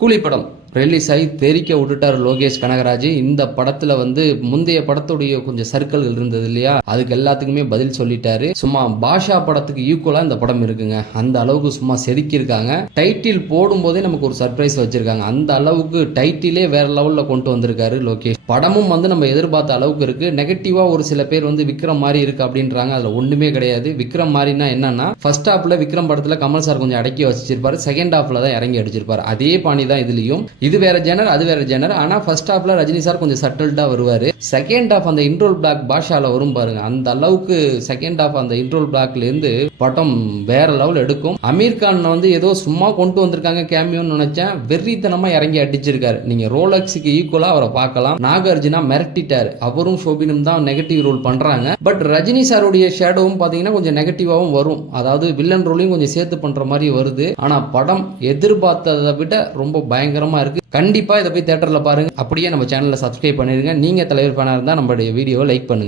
கூலி படம் ரிலீஸ் ஆகி தெரிக்க விட்டுட்டார் லோகேஷ் கனகராஜ். இந்த படத்துல முந்தைய படத்துடைய கொஞ்சம் சர்க்கிள்கள் இருந்தது இல்லையா, அதுக்கு எல்லாத்துக்குமே பதில் சொல்லிட்டாரு. சும்மா பாஷா படத்துக்கு ஈக்குவலா இந்த படம் இருக்குங்க. அந்த அளவுக்கு சும்மா செதுக்கியிருக்காங்க. டைட்டில் போடும் போதே நமக்கு ஒரு சர்ப்ரைஸ் வச்சிருக்காங்க. அந்த அளவுக்கு டைட்டிலே வேற லெவல்ல கொண்டு வந்திருக்காரு லோகேஷ். படமும் நம்ம எதிர்பார்த்த அளவுக்கு இருக்கு. நெகட்டிவா ஒரு சில பேர் விக்ரம் மாதிரி இருக்கு அப்படின்றாங்க. அதுல ஒண்ணுமே கிடையாது. விக்ரம் மாதிரினா என்னன்னா, ஃபர்ஸ்ட் ஹாப்ல விக்ரம் படத்துல கமல் சார் கொஞ்சம் அடக்கி வச்சிருப்பாரு. செகண்ட் ஹாப்ல தான் இறங்கி அடிச்சிருப்பாரு. அதே பாணி தான் இதுலயும். இது வேற ஜெனர், அது வேற ஜெனர். ஆனா ஃபர்ஸ்ட் ஹாப்ல ரஜினி சார் கொஞ்சம் சட்டில்டா வருவாரு. செகண்ட் ஹாப் அந்த இன்ட்ரோல் பிளாக் பாஷால வரும் பாருங்க, அந்த அளவுக்கு செகண்ட் ஹாப் அந்த இன்ட்ரோல் பிளாக்ல இருந்து படம் வேற லெவல் எடுக்கும். அமீர் கான் ஏதோ சும்மா கொண்டு வந்திருக்காங்க கேமியோன்னு நினைச்சேன். வெறித்தனமா இறங்கி அடிச்சிருக்காரு. நீங்க ரோலக்ஸுக்கு ஈக்குவலா அவரை பார்க்கலாம். நாகார்ஜுனா மிரட்டிட்டாரு. அவரும் ஷோபினும் தான் நெகட்டிவ் ரோல் பண்றாங்க. பட் ரஜினி சாருடைய ஷேடோவும் பாத்தீங்கன்னா கொஞ்சம் நெகட்டிவாவும் வரும். அதாவது வில்லன் ரோலையும் கொஞ்சம் சேர்த்து பண்ற மாதிரி வருது. ஆனா படம் எதிர்பார்த்ததை விட ரொம்ப பயங்கரமா இருக்கு. கண்டிப்பா இதை போய் தியேட்டர்ல பாருங்க. அப்படியே நம்ம சேனலை சப்ஸ்கிரைப் பண்ணிருங்க. நீங்க தலைவர் ஃபேனா இருந்தா நம்மளுடைய வீடியோவை லைக் பண்ணுங்க.